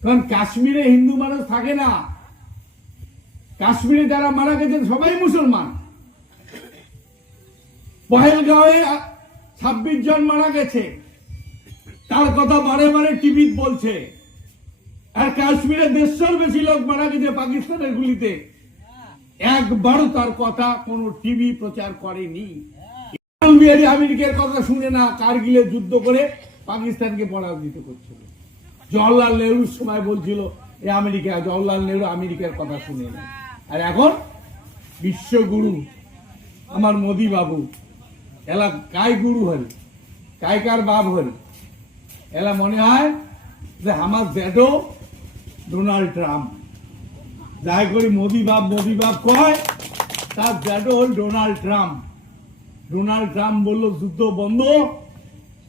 কারণ কাশ্মীরে হিন্দু মানুষ থাকে না। কাশ্মীরে যারা মারা গেছেন সবাই মুসলমান। পহেলগাঁওয়ে 26 জন মারা গেছে, তার কথা বারে বারে টিভি বলছে। আর কাশ্মীরে 150 বেশি লোক মারা গেছে পাকিস্তানের গুলিতে, একবারও তার কথা কোন টিভি প্রচার করেনি। আমেরিকার কথা শুনে না, কারগিলে যুদ্ধ করে পাকিস্তানকে পরাজিত করছিল। জওহরলাল নেহরুর সময় বলছিল এই আমেরিকা, জওহরলাল নেহরু আমেরিকার কথা শুনে না। আর এখন বিশ্বগুরু আমার মোদি বাবু, এলা কাই গুরু হল, কাই কার বাপ হল, এলা মনে হয় যে আমার জ্যাঠো ডোনাল্ড ট্রাম্প। যাই করে মোদি বাপ কয়, তার জ্যাঠো হল ডোনাল্ড ট্রাম্প। ডোনাল্ড ট্রাম্প বলল যুদ্ধ বন্ধ,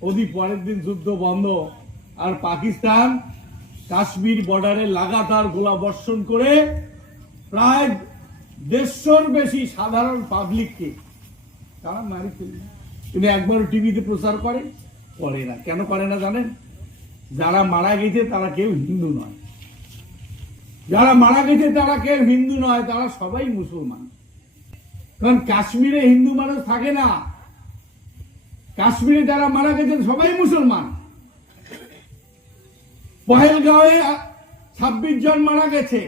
ওদি পরের দিন যুদ্ধ বন্ধ। আর পাকিস্তান কাশ্মীর বর্ডারে লাগাতার গোলা বর্ষণ করে প্রায় 150 বেশি সাধারণ পাবলিককে তারা মারি ফেলল। কিন্তু একবারও টিভিতে প্রচার করে না। কেন করে না জানেন? যারা মারা গেছে তারা কেউ হিন্দু নয়। যারা মারা গেছে তারা কেউ হিন্দু নয়, তারা সবাই মুসলমান। কারণ কাশ্মীরে হিন্দু মানুষ থাকে না। কাশ্মীরে যারা মারা গেছেন সবাই মুসলমান। পহেলগাঁওয়ে 26 জন মারা গেছে,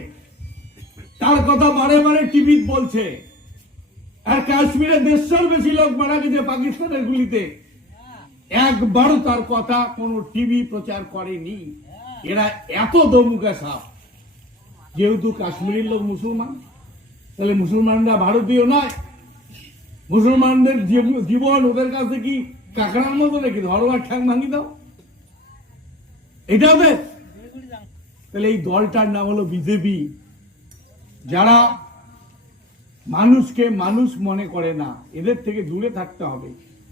তার কথা বারে বারে টিভি বলছে। আর কাশ্মীরে 150 বেশি লোক মারা গেছে পাকিস্তানের গুলিতে, একবারও তার কথা কোন টিভি প্রচার করেনি। এরা এত দমুকা সাপ। যেহেতু কাশ্মীরের লোক মুসলমান, তাহলে মুসলমানরা ভারতীয় নয়। মুসলমানদের জীবন ওদের কাছে কি কাকড়ার মতো নাকি? ধরো আর ঠ্যাং ভাঙি দাও, এটা হবে? তাহলে এই দলটার নাম হলো বিজেপি, যারা মানুষকে মানুষ মনে করে না। এদের থেকে দূরে থাকতে হবে।